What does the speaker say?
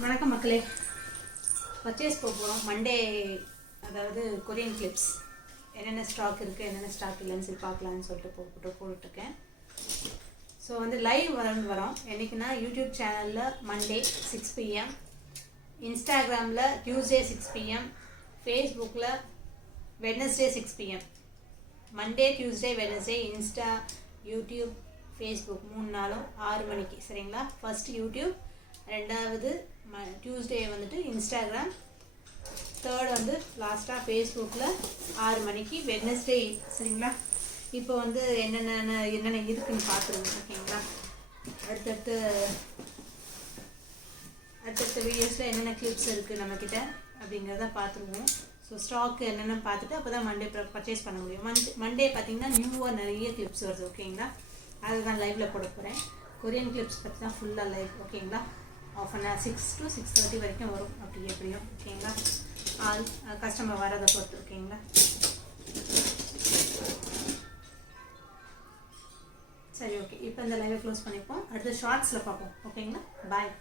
வணக்கம் மக்களே. பர்ச்சேஸ் போகிறோம் மண்டே, அதாவது கொரியன் கிளிப்ஸ் என்னென்ன ஸ்டாக் இருக்குது என்னென்ன ஸ்டாக் இல்லைன்னு சொல்லி பார்க்கலான்னு சொல்லிட்டு போட்டுருக்கேன். ஸோ வந்து லைவ் வரோம் என்றைக்குன்னா யூடியூப் சேனலில் மண்டே 6 PM, இன்ஸ்டாகிராமில் டியூஸ்டே 6 PM, ஃபேஸ்புக்கில் Wednesday 6 PM. Monday, Tuesday, Wednesday, Insta, YouTube, Facebook 3 நாளும் 6 மணிக்கு. சரிங்களா? ஃபர்ஸ்ட் யூடியூப், ரெண்டாவது டியூஸ்டே வந்துட்டு இன்ஸ்டாகிராம், தேர்ட் வந்து லாஸ்ட்டாக ஃபேஸ்புக்கில் 6 மணிக்கு வெட்னஸ்டே. சரிங்களா? இப்போ வந்து என்னென்ன இருக்குதுன்னு பார்த்துருவோம். ஓகேங்களா? அடுத்தடுத்த வீடியோஸில் என்னென்ன கிளிப்ஸ் இருக்குது நம்மக்கிட்ட அப்படிங்கிறத பார்த்துருவோம். ஸோ ஸ்டாக் என்னென்னு பார்த்துட்டு அப்போ தான் மண்டே பர்ச்சேஸ் பண்ண முடியும். மண்டே பார்த்திங்கன்னா நியூவாக நிறைய கிளிப்ஸ் வருது. ஓகேங்களா? அதுதான் லைவில் போட போகிறேன். கொரியன் கிளிப்ஸ் பற்றி தான் ஃபுல்லாக லைவ். ஓகேங்களா? ஆஃப் அன் ஹவர் 6 to 6:30 வரைக்கும் வரும். அப்படி எப்படியும். ஓகேங்களா? ஆல் கஸ்டமர் வரதை பொறுத்து. ஓகேங்களா? சரி, ஓகே. இப்போ இந்த லைவை க்ளோஸ் பண்ணிப்போம். அடுத்த ஷார்ட்ஸில் பார்ப்போம். ஓகேங்களா? பாய்.